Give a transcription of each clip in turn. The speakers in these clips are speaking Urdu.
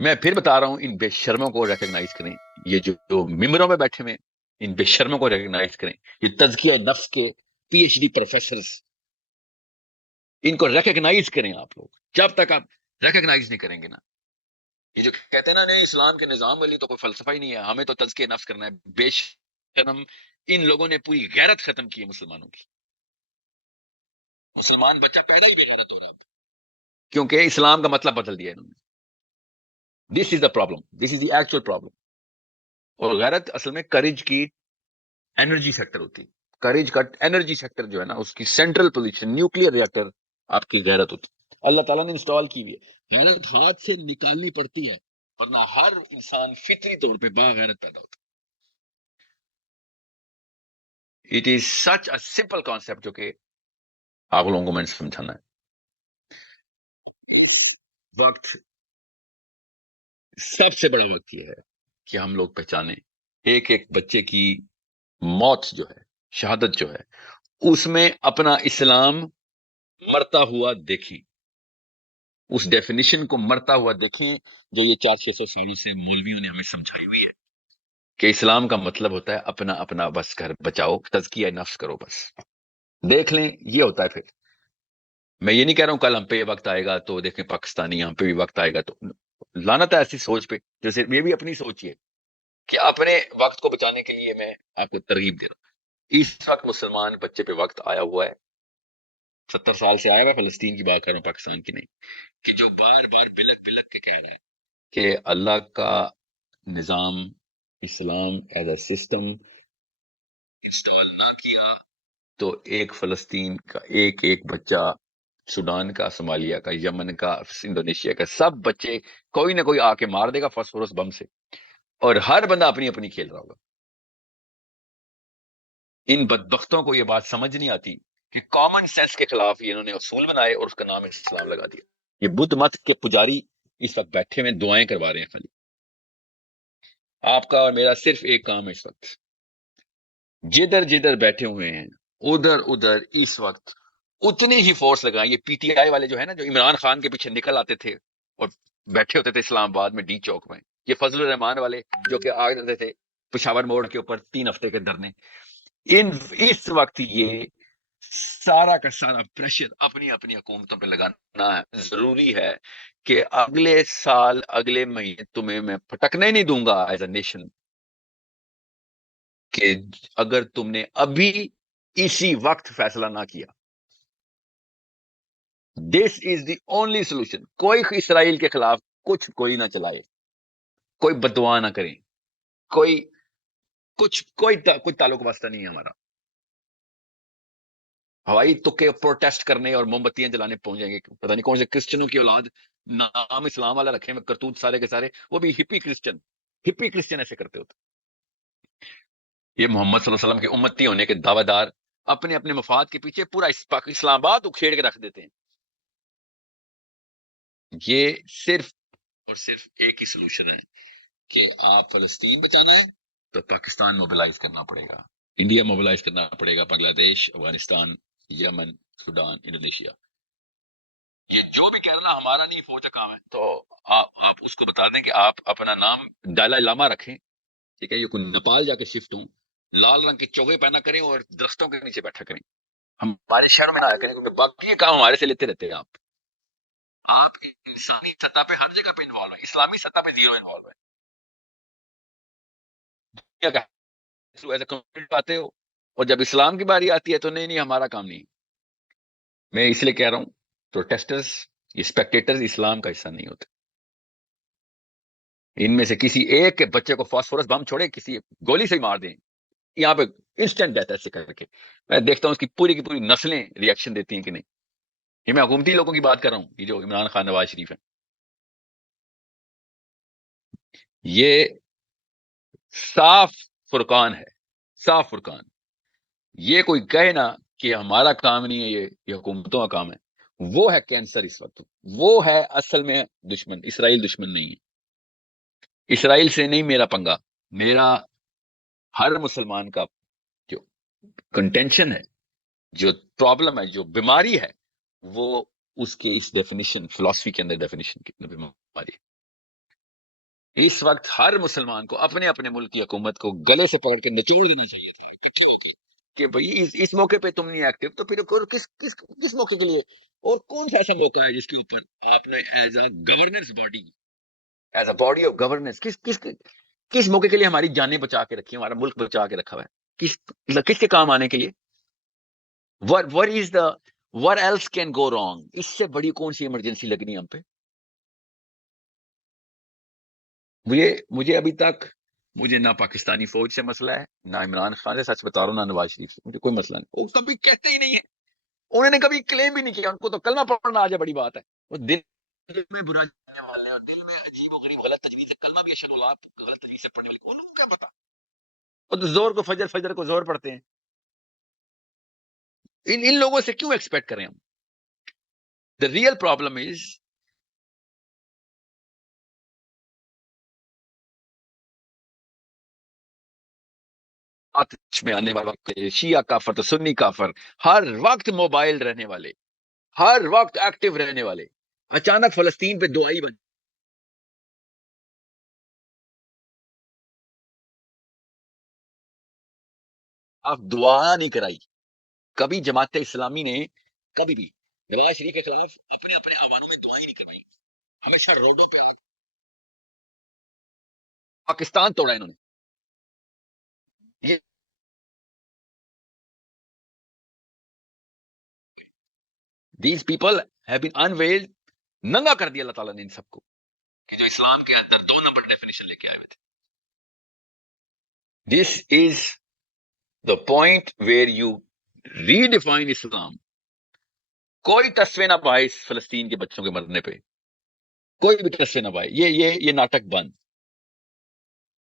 میں پھر بتا رہا ہوں، ان بے شرموں کو ریکگنائز کریں، یہ جو ممبروں میں بیٹھے ہوئے ان بے شرموں کو ریکگنائز کریں، یہ تزکیہ نفس کے پی ایچ ڈی پروفیسرز، ان کو ریکگنائز کریں آپ لوگ. جب تک آپ ریکگنائز نہیں کریں گے نا، یہ جو کہتے ہیں نا نہیں اسلام کے نظام والی تو کوئی فلسفہ ہی نہیں ہے، ہمیں تو تزکیہ نفس کرنا ہے، بے شرم. ان لوگوں نے پوری غیرت ختم کی ہے مسلمانوں کی. مسلمان بچہ پیدا ہی بے غیرت ہو رہا ہے کیونکہ اسلام کا مطلب بدل دیا انہوں نے. This is the problem, this is the actual problem. اور غیرت اصل میں کریج کی انرجی سیکٹر ہوتی ہے. کریج کا انرجی سیکٹر جو ہے نا، اس کی سینٹرل پوزیشن نیوکلیئر ریئیکٹر آپ کی غیرت ہوتی ہے. اللہ تعالیٰ نے انسٹال کی ہوئی ہے. غیرت ہاتھ سے نکالنی پڑتی ہے، ورنہ ہر انسان فطری طور پہ باغیرت پیدا ہوتا ہے. It is such a simple concept جو کہ آپ لوگوں کو میں نے سمجھانا ہے. وقت، سب سے بڑا وقت یہ ہے کہ ہم لوگ پہچانیں ایک ایک بچے کی موت جو ہے، شہادت جو ہے، اس میں اپنا اسلام مرتا ہوا دیکھیں. اس ڈیفینیشن کو مرتا ہوا دیکھیں جو یہ 400-600 سالوں سے مولویوں نے ہمیں سمجھائی ہوئی ہے کہ اسلام کا مطلب ہوتا ہے اپنا اپنا بس گھر بچاؤ، تزکیہ نفس کرو. بس دیکھ لیں یہ ہوتا ہے. پھر میں یہ نہیں کہہ رہا ہوں کل ہم پہ یہ وقت آئے گا تو دیکھیں پاکستانی ہم پہ بھی وقت آئے گا تو لعنت ہے ایسی سوچ پہ. جیسے یہ بھی اپنی سوچ ہے کہ اپنے وقت کو بچانے کے لیے میں آپ کو ترغیب دے رہا ہوں. اس وقت مسلمان بچے پہ وقت آیا ہوا ہے، 70 سال سے آیا ہوا. فلسطین کی بات کر رہا ہوں، پاکستان کی نہیں. کہ جو بار بار بلک بلک کے کہہ رہا ہے کہ اللہ کا نظام اسلام ایز اے سسٹم انسٹال نہ کیا تو ایک فلسطین کا ایک ایک بچہ، سوڈان کا، صومالیہ کا، یمن کا، انڈونیشیا کا، سب بچے کوئی نہ کوئی آ کے مار دے گا فاسفورس بم سے، اور ہر بندہ اپنی اپنی کھیل رہا ہوگا. ان بدبختوں کو یہ بات سمجھ نہیں آتی کہ کامن سینس کے خلاف یہ انہوں نے اصول بنائے اور اس کا نام اسلام لگا دیا. یہ بدھ مت کے پجاری اس وقت بیٹھے ہوئے دعائیں کروا رہے ہیں. خالی آپ کا اور میرا صرف ایک کام ہے اس وقت، جدھر جدھر بیٹھے ہوئے ہیں ادھر ادھر اس وقت اتنی ہی فورس لگائیں. یہ پی ٹی آئی والے جو ہے نا، جو عمران خان کے پیچھے نکل آتے تھے اور بیٹھے ہوتے تھے اسلام آباد میں ڈی چوک میں، یہ فضل الرحمان والے جو کہ آ جاتے تھے پشاور موڑ کے اوپر 3 ہفتے کے دھرنے، اس وقت یہ سارا کا سارا پریشر اپنی اپنی حکومتوں پہ لگانا ضروری ہے کہ اگلے سال اگلے مہینے تمہیں میں پھٹکنے نہیں دوں گا ایز اے نیشن، کہ اگر تم نے ابھی اسی وقت فیصلہ نہ کیا. دس از دی اونلی سولوشن. کوئی اسرائیل کے خلاف کچھ کوئی نہ چلائے، کوئی بددعا نہ کریں، کوئی کوئی تعلق واسطہ نہیں ہے ہمارا. ہوائی تکے پروٹیسٹ کرنے اور موم بتیاں جلانے پہنچ جائیں گے، پتہ نہیں کون سے کرسچنوں کی اولاد نام اسلام والا رکھے میں کرتوت سارے کے سارے، وہ بھی ہپی کرسچن ایسے کرتے ہوتے. یہ محمد صلی اللہ علیہ وسلم کے امتی ہونے کے دعوے دار اپنے اپنے مفاد کے پیچھے پورا اسلام آباد اکھیڑ کے رکھ دیتے ہیں. یہ صرف اور صرف ایک ہی سلوشن ہے کہ آپ فلسطین بچانا ہے تو پاکستان موبلائز کرنا پڑے گا، انڈیا موبلائز کرنا پڑے گا، بنگلہ دیش، افغانستان، یمن، سوڈان، انڈونیشیا. یہ جو بھی کہہ رہا نا ہمارا نہیں فوج کا کام ہے، تو آپ اس کو بتا دیں کہ آپ اپنا نام دالائی لاما رکھیں، ٹھیک ہے؟ یہ کوئی نیپال جا کے شفٹ ہوں، لال رنگ کے چوگے پہنا کریں اور درختوں کے نیچے بیٹھا کریں. ہمارے شہر میں نہ آیا کریں کیونکہ باقی یہ کام ہمارے سے لیتے رہتے ہیں. آپ انسانی سطح پہ ہر جگہ پہ انوالو ہے، اسلامی سطح پہ زیرو انوالو ہے. ایسے کمپلیٹ آتے ہو اور جب اسلام کی باری آتی ہے تو نہیں ہمارا کام نہیں. میں اس لیے کہہ رہا ہوں پروٹیسٹرز، یہ اسپیکٹیٹرز اسلام کا حصہ نہیں ہوتے. ان میں سے کسی ایک کے بچے کو فاسفورس بم چھوڑے، کسی گولی سے ہی مار دیں، یہاں پہ انسٹنٹ ڈیتھ ایسے کر کے میں دیکھتا ہوں اس کی پوری کی پوری نسلیں ریئیکشن دیتی ہیں کہ نہیں. یہ میں حکومتی لوگوں کی بات کر رہا ہوں، یہ جو عمران خان، نواز شریف ہیں. یہ صاف فرقان ہے، صاف فرقان. یہ کوئی کہے نا کہ ہمارا کام نہیں ہے، یہ حکومتوں کا کام ہے. وہ ہے کینسر اس وقت، وہ ہے اصل میں دشمن. اسرائیل دشمن نہیں ہے. اسرائیل سے نہیں میرا پنگا، میرا ہر مسلمان کا جو کنٹینشن ہے، جو پرابلم ہے، جو بیماری ہے، وہ اس کے اس ڈیفینیشن فلسفی کے اندر ڈیفینیشن کی بیماری. اس وقت ہر مسلمان کو اپنے اپنے ملک کی حکومت کو گلے سے پکڑ کے نچوڑ دینا چاہیے تھا اکٹھے ہو کے کہ بھائی اس موقع پہ تم نہیں ایکٹیو تو پھر کس موقع کے لیے؟ اور کون سا ایسا موقع ہے جس کے اوپر آپ نے as a governance body, as a body of governance کس موقع کے لیے ہماری جانیں بچا کے رکھی، ہمارا ملک بچا کے رکھا ہوا ہے، کس کے کام آنے کے لیے؟ what is the what else can go wrong؟ اس سے بڑی کون سی ایمرجنسی لگنی ہم پہ؟ مجھے ابھی تک مجھے نہ پاکستانی فوج سے مسئلہ ہے، نہ عمران خان سے، سچ بتا رہا ہوں، نہ نواز شریف سے، مجھے کوئی مسئلہ نہیں، وہ کبھی کہتے ہی نہیں ہے، انہوں نے کبھی کلیم بھی نہیں کیا، ان کو تو کلمہ پڑھنا آ جائے بڑی بات ہے، وہ دل میں برا جاننے والے اور دل میں عجیب و غریب غلط تجویز سے کلمہ بھی اشہد اللہ غلط تجویز سے پڑھنے والے، ان کو کیا پتا؟ وہ تو زور کو فجر کو زور پڑھتے ہیں، ان لوگوں سے کیوں ایکسپیکٹ کریں ہم؟ the real problem is آتش میں آنے والا شیعہ کافر تو سنی کافر، ہر وقت موبائل رہنے والے، ہر وقت ایکٹیو رہنے والے، اچانک فلسطین پہ دعائی بن، آپ دعا نہیں کرائی کبھی جماعت اسلامی نے، کبھی بھی نواز شریف کے خلاف اپنے اپنے عواموں میں دعائیں نہیں کروائی، ہمیشہ روڈوں پہ پاکستان توڑا انہوں نے، these people have been invalid, ننگا کر دیا اللہ تعالیٰ نے ان سب کو، کہ جو اسلام کے اندر 2 نمبر ڈیفینیشن لے کے آئے ہوئے تھے. دس از the point where you redefine اسلام. کوئی تصویر نہ پائے اس فلسطین کے بچوں کے مرنے پہ، کوئی بھی تصویر نہ پائے، یہ ناٹک بند،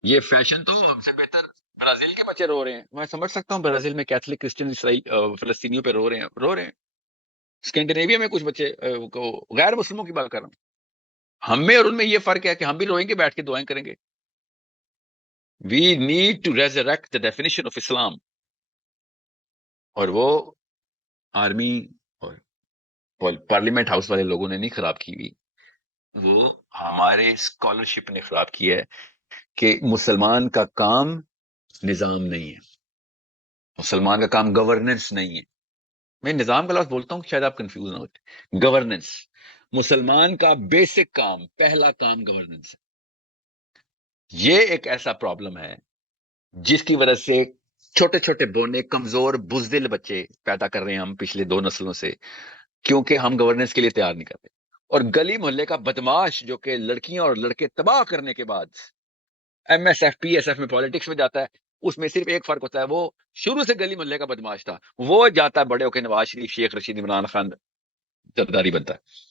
یہ فیشن تو ہم سے بہتر برازیل کے بچے رو رہے ہیں، میں سمجھ سکتا ہوں برازیل میں کیتھولک کرسچن اسرائیل فلسطینیوں پہ رو رہے ہیں، اسکینڈینیویا میں کچھ بچے غیر مسلموں کی بات کر رہا ہوں، ہم میں اور ان میں یہ فرق ہے کہ ہم بھی روئیں گے، بیٹھ کے دعائیں کریں گے. We need to resurrect the definition of Islam, اور وہ آرمی اور پارلیمنٹ ہاؤس والے لوگوں نے نہیں خراب کی ہوئی، وہ ہمارے اسکالرشپ نے خراب کی ہے کہ مسلمان کا کام نظام نہیں ہے، مسلمان کا کام گورننس نہیں ہے. میں نظام کا لفظ بولتا ہوں شاید آپ کنفیوز نہ ہوتے، گورننس، مسلمان کا بیسک کام، پہلا کام گورننس ہے. یہ ایک ایسا پرابلم ہے جس کی وجہ سے چھوٹے چھوٹے بونے کمزور بزدل بچے پیدا کر رہے ہیں ہم پچھلے 2 نسلوں سے، کیونکہ ہم گورننس کے لیے تیار نہیں کرتے. اور گلی محلے کا بدماش جو کہ لڑکیاں اور لڑکے تباہ کرنے کے بعد M S F P S F میں پالیٹکس میں جاتا ہے، اس میں صرف ایک فرق ہوتا ہے، وہ شروع سے گلی محلے کا بدماش تھا، وہ جاتا ہے بڑے ہو کے نواز شریف، شیخ رشید، عمران خان زرداری بنتا ہے.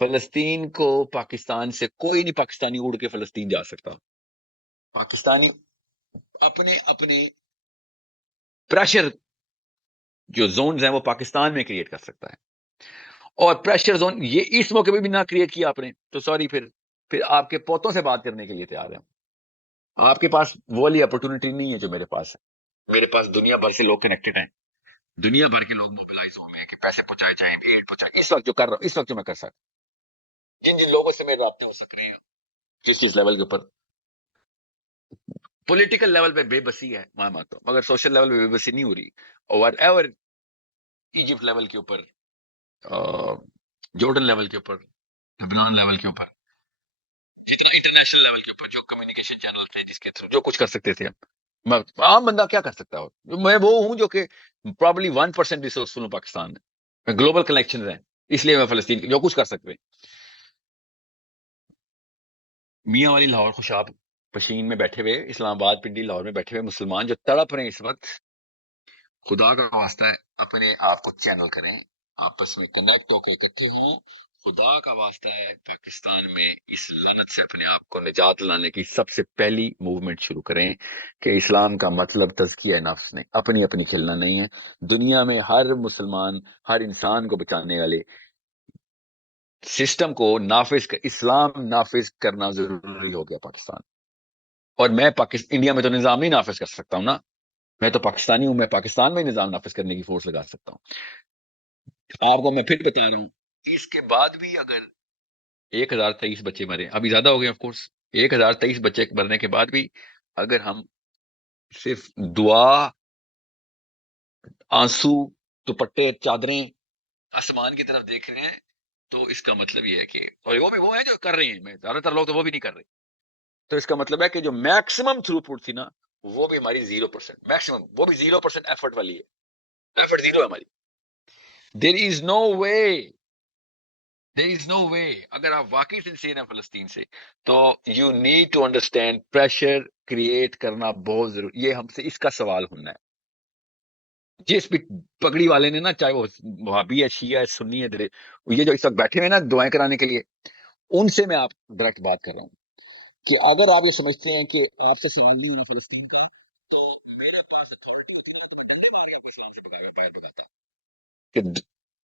فلسطین کو پاکستان سے کوئی نہیں، پاکستانی اڑ کے فلسطین جا سکتا، پاکستانی اپنے اپنے پریشر جو زونز ہیں وہ پاکستان میں کریٹ کر سکتا ہے، اور پریشر زون یہ اس موقع پہ بھی نہ کریٹ کیا آپ نے تو سوری، پھر آپ کے پوتوں سے بات کرنے کے لیے تیار ہیں. آپ کے پاس وہ والی اپرچونٹی نہیں ہے جو میرے پاس ہے، میرے پاس دنیا بھر سے لوگ کنیکٹڈ ہیں، دنیا بھر کے لوگ موبلائز ہوئے ہیں کہ پیسے پہنچائے جائیں، ایڈ پہنچائے، اس وقت جو کر رہا ہوں، اس وقت جو میں کر سکتا ہوں، جن لوگوں سے میرے رابطے ہو سک رہے ہیں جس لیول کے اوپر، پولیٹیکل لیول پہ بے بسی ہے میں مانتا ہوں، مگر سوشل لیول پہ بے بسی نہیں ہو رہی. اور ایور ایجپٹ لیول کے اوپر، جارڈن لیول کے اوپر، لبنان لیول کے اوپر، جتنا انٹرنیشنل لیول کے اوپر جو کمیونیکیشن چینل تھے جس کے تھرو جو کچھ کر سکتے تھے ہم، عام بندہ کیا کر سکتا ہے؟ میں وہ ہوں جو کہ پرابلی 1% ریسورسفل ہوں پاکستان میں، گلوبل کنیکشن ہیں، اس لیے میں فلسطین جو کچھ کر سکتے ہیں. میاں والی لاہور خوشاب پشین میں بیٹھے ہوئے، اسلام آباد پنڈی لاہور میں بیٹھے ہوئے مسلمان جو تڑپ رہے ہیں اس وقت، خدا کا واسطہ ہے اپنے آپ کو چینل کریں، آپس میں کنیکٹ ہو کے اکٹھے ہوں، خدا کا واسطہ ہے پاکستان میں اس لعنت سے اپنے آپ کو نجات لانے کی سب سے پہلی موومنٹ شروع کریں کہ اسلام کا مطلب تزکیہ نفس نہیں، اپنی اپنی کھیلنا نہیں ہے. دنیا میں ہر مسلمان، ہر انسان کو بچانے والے سسٹم کو اسلام نافذ کرنا ضروری ہو گیا پاکستان. اور میں انڈیا میں تو نظام نہیں نافذ کر سکتا ہوں نا، میں تو پاکستانی ہوں، میں پاکستان میں نظام نافذ کرنے کی فورس لگا سکتا ہوں. آپ کو میں پھر بتا رہا ہوں اس کے بعد بھی اگر 1023 بچے مرے، ابھی زیادہ ہو گئے آف کورس، 1023 بچے مرنے کے بعد بھی اگر ہم صرف دعا، آنسو، دوپٹے، چادریں آسمان کی طرف دیکھ رہے ہیں، تو اس کا مطلب یہ ہے کہ، اور وہ ہیں جو کر رہے ہیں، میں زیادہ تر لوگ تو وہ بھی نہیں کر رہے، تو اس کا مطلب ہے کہ جو میکسیمم تھرو پٹ تھی نا، وہ بھی ہماری 0%، میکسیمم وہ بھی 0% ایفرٹ والی ہے، ایفرٹ زیرو ہے ہماری. دیر از نو وے، دیر از نو وے. اگر آپ واقعی سنسیئر ہیں فلسطین سے، تو you need to understand pressure create کرنا بہت ضروری. یہ ہم سے اس کا سوال ہونا ہے. جس بھی پگڑی والے نے نا، چاہے وہ وہابی ہے، شیعہ ہے، سنی ہے، یہ جو اس وقت بیٹھے ہوئے نا دعائیں کرانے کے لیے، ان سے میں آپ ڈائریکٹ بات کر رہا ہوں کہ اگر آپ یہ سمجھتے ہیں کہ آپ سے سوال نہیں ہونا فلسطین کا، تو میرے پاس اتھارٹی ہوتی ہے تو میں جلدی مار کے آپ کو اسلام سے پکاتا کہ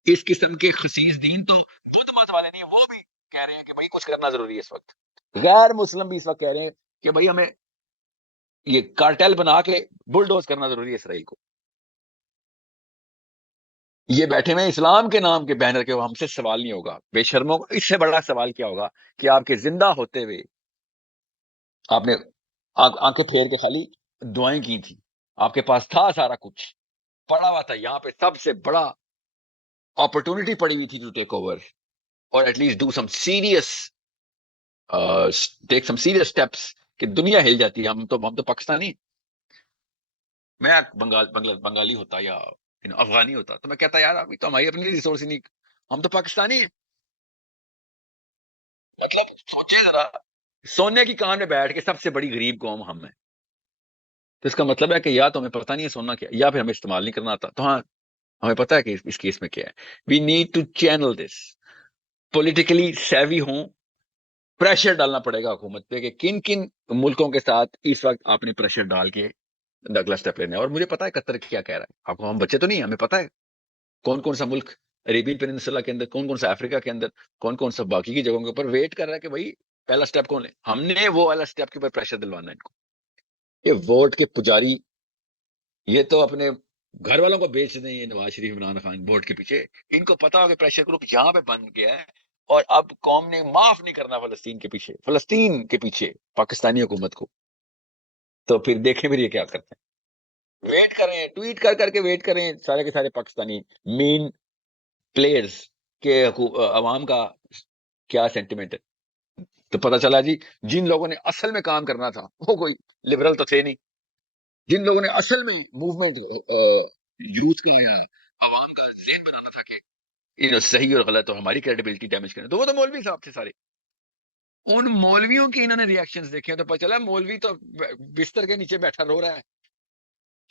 اس قسم کے خسیس دین تو بدھ مت والے نہیں، وہ بھی کہہ رہے ہیں کہ بھائی کچھ کرنا ضروری ہے اس وقت. غیر مسلم بھی اس وقت کہہ رہے ہیں کہ بھائی ہمیں یہ کارٹیل بنا کے بلڈوز کرنا ضروری ہے اسرائیل کو. یہ بیٹھے ہوئے اسلام کے نام کے بینر کے، ہم سے سوال نہیں ہوگا بے شرموں. اس سے بڑا سوال کیا ہوگا کہ آپ کے زندہ ہوتے ہوئے آپ نے آنکھیں پھیر کے خالی دعائیں کی تھی، آپ کے پاس تھا سارا کچھ پڑا ہوا تھا، یہاں پہ سب سے بڑا اپرچونٹی پڑی ہوئی تھی ٹو ٹیک اوور اور at least do some serious take some serious steps کہ دنیا ہل جاتی ہے. ہم تو پاکستانی، میں بنگالی ہوتا یا افغانی ہوتا تو میں کہتا یار ابھی تو ہماری اپنی ریسورس نہیں، ہم تو پاکستانی ہیں. مطلب سوچے ذرا، سونے کی کان میں بیٹھ کے سب سے بڑی غریب قوم ہم ہیں، تو اس کا مطلب ہے کہ یا تو ہمیں پتہ نہیں ہے سونا کیا، یا پھر ہمیں استعمال نہیں کرنا آتا. تو ہاں، ہمیں پتہ ہے کہ اس کیس میں کیا ہے. We need to channel this, politically savvy ہوں. پریشر ڈالنا پڑے گا حکومت پہ کہ کن کن ملکوں کے ساتھ اس وقت آپ نے پریشر ڈال کے اگلا اسٹیپ لینا ہے. اور مجھے پتا ہے قطر کیا کہہ رہا ہے، آپ کو ہم بچے تو نہیں، ہمیں پتا ہے کون کون سا ملک عربین پیننسلا کے اندر، کون کون سا افریقہ کے اندر، کون کون سا باقی کی جگہوں کے اوپر ویٹ کر رہا ہے کہ بھائی پہلا اسٹیپ کون لے. ہم نے وہ والا اسٹیپ کے اوپر پریشر دلوانا ہے ان کو. یہ ووٹ کے پجاری، یہ تو اپنے گھر والوں کو بیچ دیں. یہ نواز شریف، عمران خان ووٹ کے پیچھے، ان کو پتا ہو کہ پریشر گروپ یہاں پہ بن گیا ہے اور اب قوم نے معاف نہیں کرنا فلسطین کے پیچھے، فلسطین کے پیچھے پاکستانی حکومت کو. تو پھر دیکھیں پھر یہ کیا کرتے ہیں. ویٹ کریں، ٹویٹ کر کر کے ویٹ کریں سارے کے سارے پاکستانی مین پلیئرز کے عوام کا کیا سینٹیمنٹ ہے. تو پتہ چلا جی، جن لوگوں نے اصل میں کام کرنا تھا وہ کوئی لبرل تو تھے نہیں. جن لوگوں نے اصل میں موومنٹ یوتھ کا یا عوام کا ذہن بنانا تھا کہ صحیح اور غلط، اور ہماری کریڈیبلٹی ڈیمیج کرنا، تو وہ تو مولوی صاحب تھے سارے. ان مولویوں کی انہوں نے ریاکشنز دیکھے تو پتہ چلا مولوی تو بستر کے نیچے بیٹھا رو رہا ہے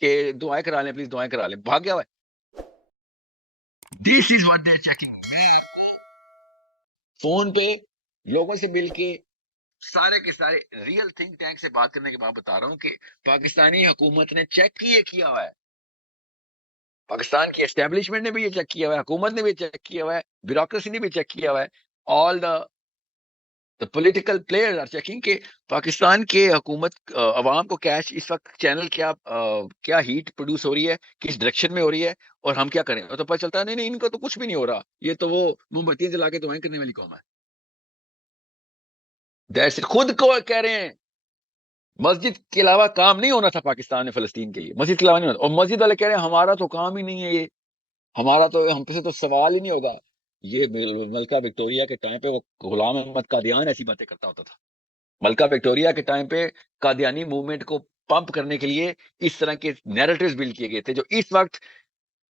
کہ دعائیں کرا لیں پلیز، دعائیں کرا لیں، بھاگ گیا ہوا ہے. This is what they're checking. Phone پہ لوگوں سے مل کے سارے کے سارے ریئل تھنک ٹینک سے بات کرنے کے بعد بتا رہا ہوں کہ پاکستانی حکومت نے چیک کیا ہوا ہے، پاکستان کی اسٹیبلشمنٹ نے بھی یہ چیک کیا ہوا ہے، حکومت نے بھی چیک کیا ہوا ہے، بیوروکریسی نے بھی چیک کیا ہوا ہے. All the political player are checking کہ پاکستان کے حکومت عوام کو کیش اس وقت چینل کیا ہیٹ پروڈیوس ہو رہی ہے، کس ڈائریکشن میں ہو رہی ہے، اور ہم کیا کریں. تو پتہ چلتا ہے نہیں ان کو تو کچھ بھی نہیں ہو رہا، یہ تو وہ موم بتیاں جلا کے دعائیں کرنے والی قوم ہے. خود کو کہہ رہے ہیں مسجد کے علاوہ کام نہیں ہونا تھا پاکستان میں فلسطین کے لیے، مسجد کے علاوہ نہیں ہوتا، اور مسجد والے کہہ رہے ہیں ہمارا تو کام ہی نہیں ہے، یہ ہمارا تو ہم پہ سے تو سوال ہی نہیں ہوگا. یہ ملکہ وکٹوریہ کے ٹائم پہ وہ غلام احمد قادیان ایسی باتیں کرتا ہوتا تھا. ملکہ وکٹوریہ کے ٹائم پہ قادیانی موومنٹ کو پمپ کرنے کے لیے اس طرح کے نیریٹیوز بلڈ کیے گئے تھے، جو اس وقت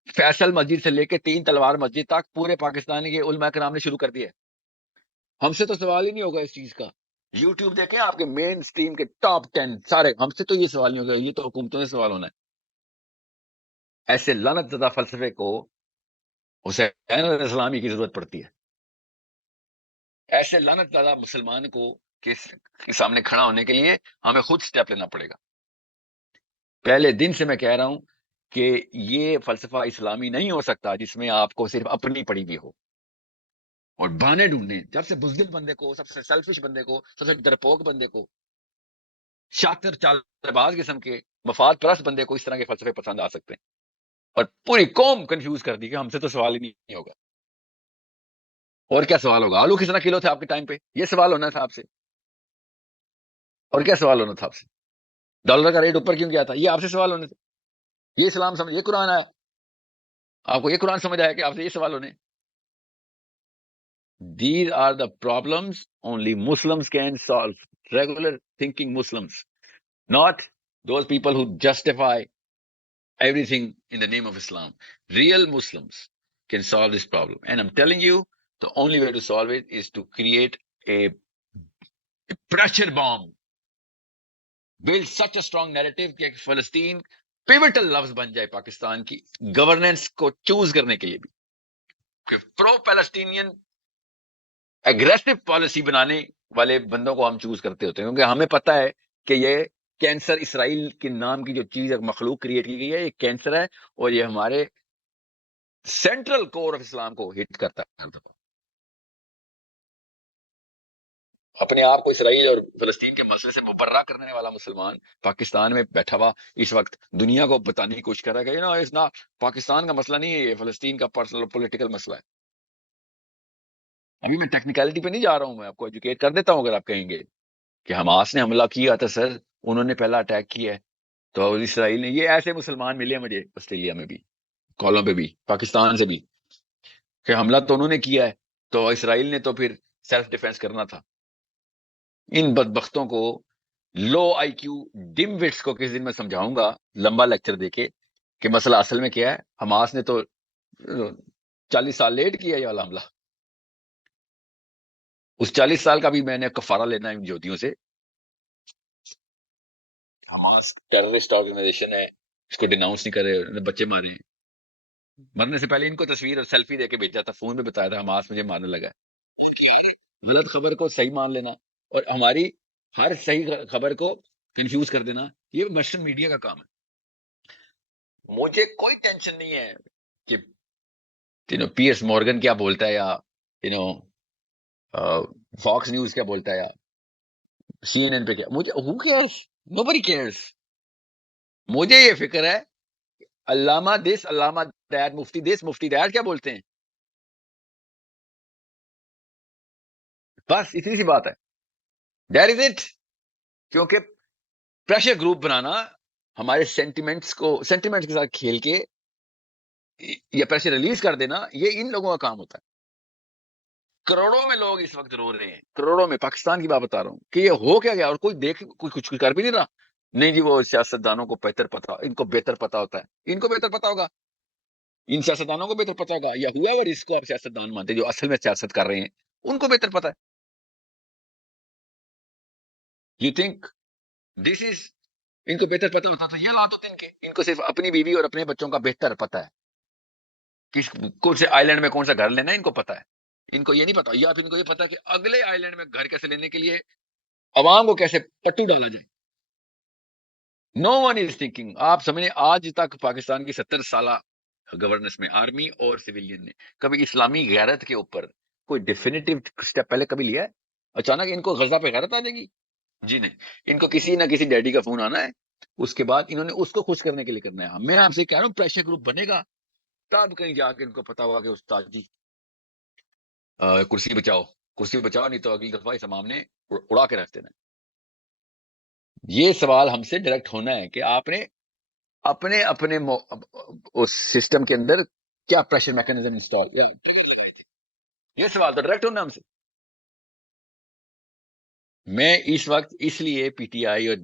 فیصل مسجد سے لے کے 3 تلوار مسجد تک پورے پاکستان کے علماء کرام نے شروع کر دیا. ہم سے تو سوال ہی نہیں ہوگا اس چیز کا. یوٹیوب دیکھیں آپ کے مین اسٹریم کے ٹاپ 10 سارے، ہم سے تو یہ سوال نہیں ہوگا، یہ تو حکومتوں سے سوال ہونا ہے. ایسے لعنت زدہ فلسفے کو حسین علیہ السلام کی ضرورت پڑتی ہے. ایسے لعنت زدہ مسلمان کو کے سامنے کھڑا ہونے کے لیے ہمیں خود سٹیپ لینا پڑے گا. پہلے دن سے میں کہہ رہا ہوں کہ یہ فلسفہ اسلامی نہیں ہو سکتا جس میں آپ کو صرف اپنی پڑی ہوئی ہو اور بہانے ڈھونڈیں. جب سے بزدل بندے کو، سب سے سیلفش بندے کو، سب سے ڈرپوک بندے کو، شاطر چالباز قسم کے مفاد پرست بندے کو اس طرح کے فلسفے پسند آ سکتے ہیں، اور پوری قوم کنفیوز کر دی کہ ہم سے تو سوال ہی نہیں ہوگا. اور کیا سوال ہوگا؟ آلو کتنا کلو تھے آپ کے ٹائم پہ؟ یہ سوال ہونا تھا آپ سے. اور کیا سوال ہونا تھا آپ سے؟ ڈالر کا ریٹ اوپر کیوں گیا تھا؟ یہ آپ سے سوال ہونے تھے. یہ اسلام سمجھ، یہ قرآن آیا. آپ کو یہ قرآن سمجھ آیا کہ آپ سے یہ سوال ہونے؟ These are the problems only Muslims can solve. Regular thinking Muslims, not those people who justify everything in the name of Islam. Real Muslims can solve this problem. And I'm telling you, the only way to solve it is to create a pressure bomb. Build such a strong narrative کہ فلسطین pivotal لفظ بن جائے پاکستان کی گورننس کو چوز کرنے کے لیے بھی، کہ پرو پیلسٹینین اگریسو پالیسی بنانے والے بندوں کو ہم چوز کرتے ہوتے ہیں، کیونکہ ہمیں پتا ہے کہ یہ کینسر اسرائیل کے نام کی جو چیز مخلوق کریٹ کی گئی ہے، یہ کینسر ہے، اور یہ ہمارے سینٹرل کور آف اسلام کو ہٹ کرتا ہے. اپنے آپ کو اسرائیل اور فلسطین کے مسئلے سے مبرہ کرنے والا مسلمان پاکستان میں بیٹھا ہوا اس وقت دنیا کو بتانے کی کوشش کر رہا ہے کہ اس پاکستان کا مسئلہ نہیں ہے، یہ فلسطین کا پرسنل پولیٹیکل مسئلہ ہے. ابھی میں ٹیکنیکلٹی پہ نہیں جا رہا ہوں، میں آپ کو ایجوکیٹ کر دیتا ہوں. اگر آپ کہیں گے کہ حماس نے حملہ کیا تھا سر، انہوں نے پہلا اٹیک کیا ہے، تو اسرائیل نے، یہ ایسے مسلمان ملے مجھے آسٹریلیا میں بھی، کالوں پہ بھی، پاکستان سے بھی، کہ حملہ تو انہوں نے کیا ہے تو اسرائیل نے تو پھر سیلف ڈیفenس کرنا تھا. ان بدبختوں کو، لو آئی کیو ڈم وٹس کو کس دن میں سمجھاؤں گا لمبا لیکچر دے کے کہ مسئلہ اصل میں کیا ہے. حماس نے تو 40 سال لیٹ کیا یہ والا حملہ. اس 40 سال کا بھی میں نے کفارہ لینا ہے ان جوتیوں سے. حماس ٹیررسٹ آرگنائزیشن ہے، اس کو ڈیناؤنس نہیں کرے، بچے مارے ہیں. مرنے سے پہلے ان کو تصویر اور سیلفی دے کے بھیجا تھا، فون پہ بتایا تھا حماس مجھے مارنے لگا ہے. غلط خبر کو صحیح مان لینا اور ہماری ہر صحیح خبر کو کنفیوز کر دینا، یہ ویسٹرن میڈیا کا کام ہے. مجھے کوئی ٹینشن نہیں ہے کہ پیئرس مورگن کیا بولتا ہے، یا فاکس نیوز کیا بولتا ہے، یا سی این این پہ کیا، مجھے who cares? Nobody cares. مجھے یہ فکر ہے علامہ دس، علامہ that, Mufti this, Mufti that کیا بولتے ہیں، بس اتنی سی بات ہے. That is it. کیونکہ پریشر گروپ بنانا، ہمارے سینٹیمنٹس کے ساتھ کھیل کے یا پریشر ریلیز کر دینا، یہ ان لوگوں کا کام ہوتا ہے. کروڑوں میں لوگ اس وقت رو رہے ہیں، کروڑوں میں، پاکستان کی بات بتا رہا ہوں کہ یہ ہو کیا گیا، اور کوئی کچھ کر بھی نہیں رہا. نہیں جی، وہ سیاستدانوں کو بہتر پتا، ان کو بہتر پتا ہوتا ہے، ان کو بہتر پتا ہوگا، ان سیاستدانوں کو بہتر پتا ہوگا، یا ہوا اگر اس کو آپ سیاستدان مانتے جو اصل میں سیاست کر رہے ہیں، ان کو بہتر پتا ہے. یو تھنک دس از، ان کو بہتر پتا ہوتا تو یہ حالات ہوتے ان کو صرف اپنی بیوی اور اپنے بچوں کا بہتر پتا ہے، کس کون سے آئی لینڈ میں کون سا گھر لینا ہے ان کو پتا ہے. ان کو یہ نہیں پتا، یا پھر ان کو یہ پتا کہ اگلے آئی لینڈ میں گھر کیسے لینے کے لیے عوام کو کیسے پٹو ڈالا جائے. نو ون از تھنکنگ. آپ سمجھیں آج تک پاکستان کی 70 سالہ گورننس میں آرمی اور سویلین نے کبھی اسلامی غیرت کے اوپر کوئی ڈیفینیٹو سٹیپ پہلے کبھی لیا ہے؟ اچانک ان کو غزہ پہ غیرت آ جائے گی؟ جی نہیں. ان کو کسی نہ کسی ڈیڈی کا فون آنا ہے، اس کے بعد انہوں نے اس کو خوش کرنے کے لیے کرنا ہے. میں آپ سے کہہ رہا ہوں پریشر گروپ بنے گا، تب کہیں جا کے ان کو پتا ہوگا کہ استاد جی کرسی بچاؤ، کرسی بچاؤ، نہیں تو اگلی دفعہ اس امام نے اڑا کے رکھ دینا. یہ سوال ہم سے ڈائریکٹ ہونا ہے کہ آپ نے اپنے اس سسٹم کے اندر کیا پریشر میکانزم انسٹال یا لگائے تھے. یہ سوال تو ڈائریکٹ ہونا ہم سے. میں اس وقت اس لیے پی ٹی آئی اور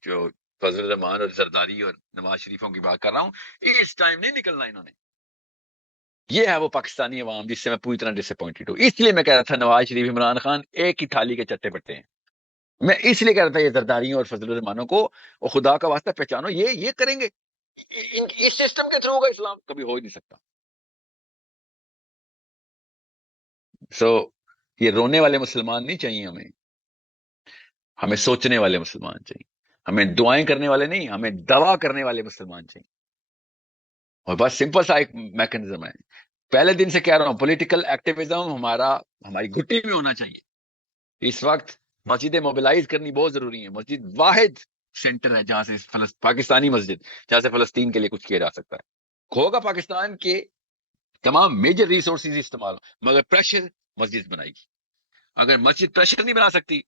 جو فضل الرحمان اور زرداری اور نواز شریفوں کی بات کر رہا ہوں، اس ٹائم نہیں نکلنا انہوں نے. یہ ہے وہ پاکستانی عوام جس سے میں پوری طرح ڈس اپوائنٹڈ ہوں. اس لیے میں کہہ رہا تھا نواز شریف، عمران خان ایک ہی تھالی کے چٹے پٹے ہیں. میں اس لیے کہہ رہا تھا یہ زرداریوں اور فضل الرحمانوں کو اور خدا کا واسطہ پہچانو، یہ کریں گے. اس سسٹم کے تھرو ہوگا اسلام، کبھی ہو ہی نہیں سکتا. سو یہ رونے والے مسلمان نہیں چاہیے ہمیں سوچنے والے مسلمان چاہیے. ہمیں دعائیں کرنے والے نہیں، ہمیں دوا کرنے والے مسلمان چاہیے. اور بس سمپل سا ایک میکنزم ہے. پہلے دن سے کہہ رہا ہوں پولیٹیکل ایکٹیویزم ہماری گھٹی میں ہونا چاہیے. اس وقت مسجدیں موبلائز کرنی بہت ضروری ہے. مسجد واحد سینٹر ہے جہاں سے پاکستانی مسجد جہاں سے فلسطین کے لیے کچھ کیا جا سکتا ہے. ہوگا پاکستان کے تمام میجر ریسورسز استعمال، مگر پریشر مسجد بنائے گی. اگر مسجد پریشر نہیں بنا سکتی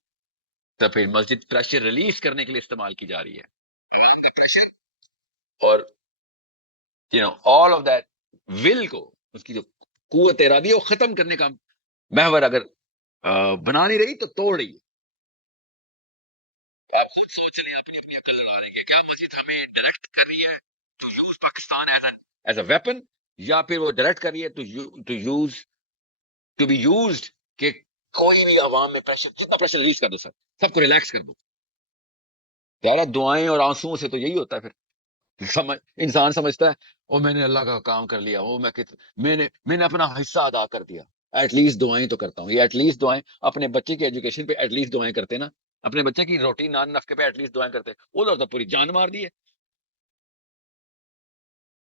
تو پھر مسجد پریشر ریلیز کرنے کے لیے استعمال کی جا رہی ہے. عوام کا پریشر اور all of that will کو, اس کی جو قوت ارادی ہے وہ ختم کرنے کا محور اگر بنا نہیں رہی تو توڑ رہی ہے. آپ خود سوچ لیں, اپنی اپنی عقل لڑا رہے ہیں کہ کیا مسجد ہمیں ڈائریکٹ کر رہی ہے to use Pakistan as a weapon, یا پھر وہ ڈائریکٹ کر رہی ہے ٹو بی یوزڈ کہ کوئی بھی عوام میں پریشر, جتنا پریشر ریلیز کر دو سر, سب کو ریلیکس کر دو. ظاہر دعائیں اور آنسوؤں سے تو یہی ہوتا ہے. پھر انسان سمجھتا ہے او میں نے اللہ کا کام کر لیا, وہ میں نے اپنا حصہ ادا کر دیا, ایٹ لیسٹ دعائیں تو کرتا ہوں. یہ ایٹ لیسٹ دعائیں اپنے بچے کی ایجوکیشن پہ ایٹ لیسٹ دعائیں کرتے نا, اپنے بچے کی روٹی نان نفقے پہ ایٹ لیسٹ دعائیں کرتے. ادھر تو پوری جان مار دی ہے.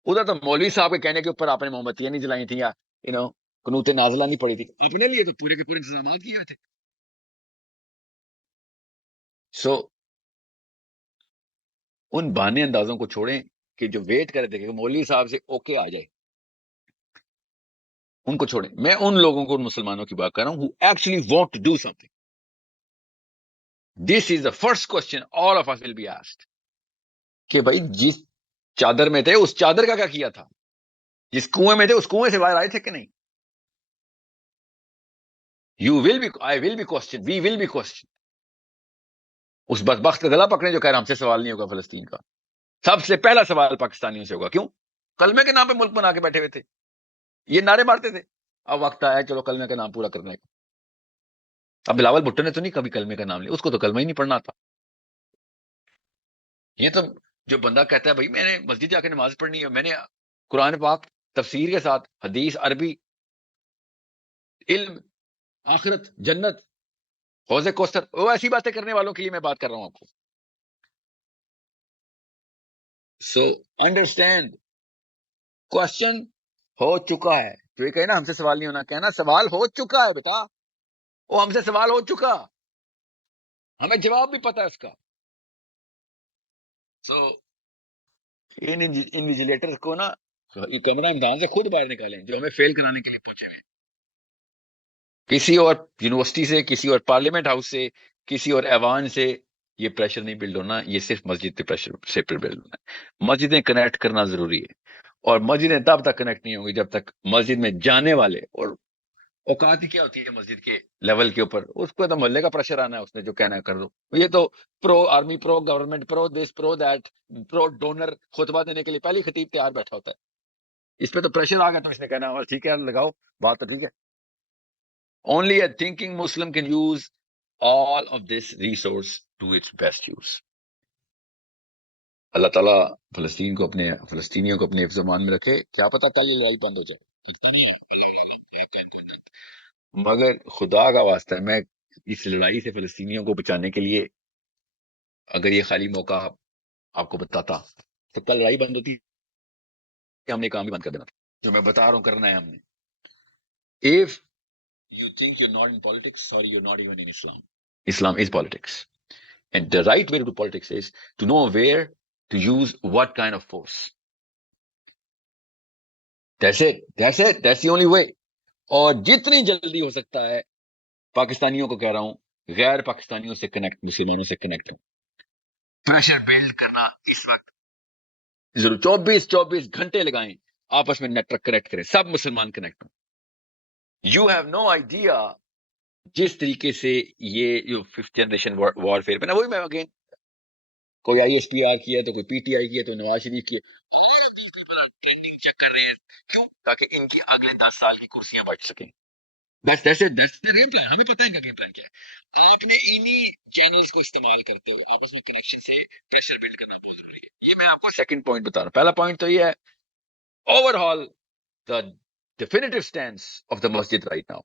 ادھر تو مولوی صاحب کے کہنے کے اوپر آپ نے موم بتیاں نہیں جلائی تھیں, یا قنوت نازلہ نہیں پڑی تھی, اپنے لیے تو پورے کے پورے انتظامات کیے ہوئے تھے. سو ان بہانے اندازوں کو چھوڑیں کہ جو ویٹ کر رہے تھے کہ مولوی صاحب سے اوکے آ جائے, ان کو چھوڑیں. میں ان لوگوں کو, ان مسلمانوں کی بات کر رہا ہوں who actually want to do something. This is the first question all of us will be asked. کہ بھائی جس چادر میں تھے اس چادر کا کیا کیا تھا, جس کنویں میں تھے اس کنویں سے باہر آئے تھے کہ نہیں. You will be, I will be questioned, we will be questioned. اس بدبخت کا گلا پکڑے جو کہہ رہا ہم سے سوال نہیں ہوگا فلسطین کا. سب سے پہلا سوال پاکستانیوں سے ہوگا. کیوں؟ کلمے کے نام پہ ملک بنا کے بیٹھے ہوئے تھے, یہ نعرے مارتے تھے. اب وقت آیا چلو کلمے کا نام پورا کرنے کا. اب بلاول بھٹو نے تو نہیں کبھی کلمے کا نام لیا, اس کو تو کلمہ ہی نہیں پڑھنا تھا. یہ تو جو بندہ کہتا ہے بھائی میں نے مسجد جا کے نماز پڑھنی ہے, میں نے قرآن پاک تفسیر کے ساتھ حدیث, عربی, علم, آخرت, جنت, حوض کوثر, وہ ایسی باتیں کرنے والوں کے لیے میں بات کر رہا ہوں آپ کو. سو انڈرسٹینڈ, کوشچن ہو چکا ہے. جو یہ کہنا ہم سے سوال نہیں ہونا, کہنا سوال ہو چکا ہے بیٹا, وہ ہم سے سوال ہو چکا, ہمیں جواب بھی پتا ہے اس کا. سو ان انویجیلیٹرز کو نا کمرہ امتحان سے خود باہر نکالیں جو ہمیں فیل کرانے کے لیے پہنچے ہوئے. کسی اور یونیورسٹی سے, کسی اور پارلیمنٹ ہاؤس سے, کسی اور ایوان سے یہ پریشر نہیں بلڈ ہونا, یہ صرف مسجد پہ پریشر سے بلڈ ہونا ہے. مسجدیں کنیکٹ کرنا ضروری ہے, اور مسجدیں تب تک کنیکٹ نہیں ہوں گی جب تک مسجد میں جانے والے, اور اوقات ہی کیا ہوتی ہے مسجد کے لیول کے اوپر, اس کو تو محلے کا پریشر آنا ہے, اس نے جو کہنا ہے کر دو. یہ تو pro army, pro government, pro this, pro that, pro donor خطبہ دینے کے لیے پہلی خطیب تیار بیٹھا ہوتا ہے. اس پہ تو پریشر آ گیا تو اس نے کہنا ٹھیک ہے لگاؤ بات, تو ٹھیک ہے. Only a thinking Muslim can use all of this resource to its best use. اللہ تعالیٰ فلسطین کو فلسطینیوں کو اپنے حفظ و امان میں رکھے. کیا پتا کل یہ لڑائی بند ہو جائے, پتہ نہیں ہے, اللہ. مگر خدا کا واسطہ ہے, میں اس لڑائی سے فلسطینیوں کو بچانے کے لیے اگر یہ خالی موقع آپ کو بتاتا تو کل لڑائی بند ہوتی, ہم نے کام بھی بند کر دینا تھا جو میں بتا رہا ہوں کرنا ہے ہم نے. If you think you're not in politics, sorry, you're not even in Islam. Islam is politics. And the right way to do politics is to know where to use what kind of force. That's it. That's it. That's the only way. اور جتنی جلدی ہو سکتا ہے پاکستانیوں کو کہہ رہا ہوں, غیر پاکستانیوں سے کنیکٹ, مسلمانوں سے کنیکٹ ہوں. پریشر بلڈ کرنا اس وقت ضرور 24 گھنٹے لگائیں, آپس میں نیٹ ورک کنیکٹ کریں, سب مسلمان کنیکٹ ہوں. یو ہیو نو آئیڈیا جس طریقے سے یہ جو 5th جنریشن وار فیئر پہ نا, وہی میں اگین کوئی آئی ایس پی آر کیا تو کوئی پی ٹی آئی کیا تو نواز شریف کیا, ٹرینڈنگ چیک کر رہے ہیں کیوں, تاکہ ان کی اگلے 10 سال کی کرسیاں بچ سکیں. That's the game plan. ہمیں پتہ ہے ان کا گیم پلان کیا ہے. آپ نے انہی چینلز کو استعمال کرتے ہوئے آپس میں کنیکشن سے پریشر بلڈ کرنا بہت ضروری ہے. یہ میں آپ کو سیکنڈ پوائنٹ بتا رہا ہوں. پہلا پوائنٹ تو یہ ہے over all the definitive stance of the masjid right now.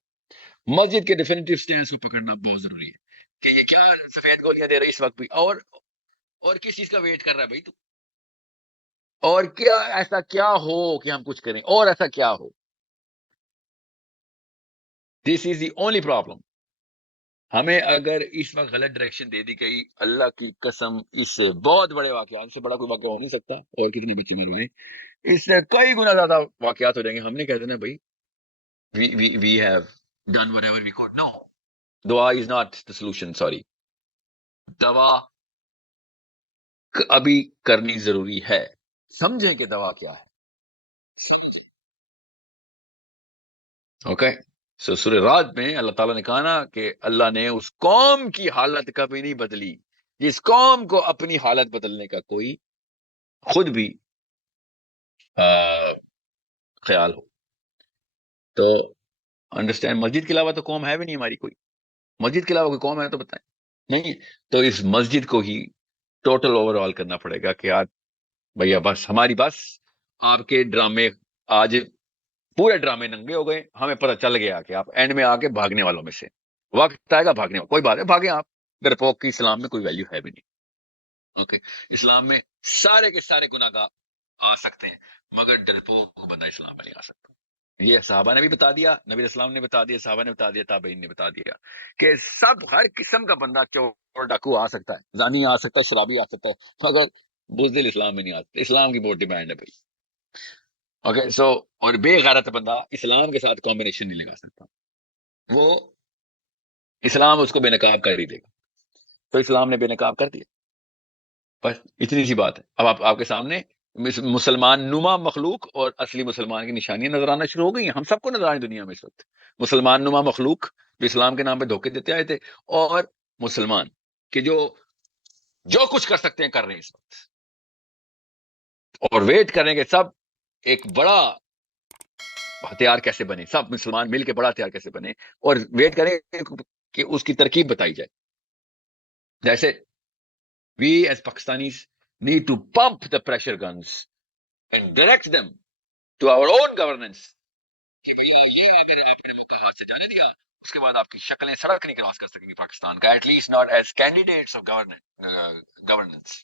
مسجد کے ڈیفینیٹو سٹینس کو پکڑنا بہت ضروری ہے کہ یہ کیا سفید گولیاں دے رہی اس وقت بھی, اور کس چیز کا ویٹ کر رہا ہے بھائی تو, اور کیا ایسا کیا ہو کہ ہم کچھ کریں, اور ایسا کیا ہو. دس از دی اونلی پرابلم. ہمیں اگر اس وقت غلط ڈائریکشن دے دی گئی, اللہ کی قسم اس سے بہت بڑے واقعات سے بڑا کوئی واقعہ ہو نہیں سکتا. اور کتنے بچے مر گئے, اس سے کئی گنا زیادہ واقعات ہو جائیں گے. ہم نے کہہ دینا بھائی we have done whatever we could. No, dua is not the solution. Sorry, دوا ابھی کرنی ضروری ہے. سمجھیں کہ دوا کیا ہے. اوکے. سو سورہ رات میں اللہ تعالیٰ نے کہا نا کہ اللہ نے اس قوم کی حالت کبھی نہیں بدلی جس قوم کو اپنی حالت بدلنے کا کوئی خود بھی خیال ہو. تو انڈرسٹینڈ, مسجد کے علاوہ تو قوم ہے بھی نہیں ہماری کوئی. مسجد کے علاوہ کوئی قوم ہے تو بتائیں. نہیں, تو اس مسجد کو ہی ٹوٹل اوور آل کرنا پڑے گا کہ یار بھیا بس ہماری بس, آپ کے ڈرامے آج پورے ڈرامے ننگے ہو گئے, ہمیں پتہ چل گیا کہ آپ اینڈ میں آ کے بھاگنے والوں میں سے, وقت آئے گا بھاگنے والا, کوئی بات ہے بھاگیں آپ. ڈرپوک کی اسلام میں کوئی ویلیو ہے بھی نہیں. اوکے, اسلام میں سارے کے سارے گناہ گار آ سکتے ہیں مگر ڈرپوک بندہ اسلام میں نہیں آ سکتا. یہ صحابہ نے بھی بتا دیا, نبی اسلام نے بتا دیا, صحابہ نے بتا دیا, تابعین نے بتا دیا کہ سب ہر قسم کا بندہ چور ڈاکو آ سکتا ہے, زانی آ سکتا ہے, شرابی آ سکتا ہے, مگر بزدل اسلام میں نہیں آتا. اسلام کی بہت ڈیمانڈ ہے بھائی. اوکے سو, اور بے غیرت بندہ اسلام کے ساتھ کمبینیشن نہیں لگا سکتا, وہ اسلام اس کو بے نقاب کر ہی دے گا. تو اسلام نے بے نقاب کر دیا, بس اتنی سی بات ہے. اب آپ کے سامنے مسلمان نما مخلوق اور اصلی مسلمان کی نشانیاں نظر آنا شروع ہو گئی ہیں. ہم سب کو نظر آ رہی دنیا میں اس وقت مسلمان نما مخلوق جو اسلام کے نام پہ دھوکے دیتے آئے تھے, اور مسلمان کہ جو کچھ کر سکتے ہیں کر رہے ہیں اس وقت, اور ویٹ کریں گے سب ایک بڑا ہتھیار کیسے بنے, سب مسلمان مل کے بڑا ہتھیار کیسے بنے, اور ویٹ کریں کہ اس کی ترکیب بتائی جائے. جیسے we as Pakistanis need to pump the pressure guns and direct them to our own governance کہ بھیا یہ اگر آپ نے موقع ہاتھ سے جانے دیا, اس کے بعد آپ کی شکلیں سڑک نہیں کراس کر سکیں گی پاکستان کا, at least not as candidates of governance.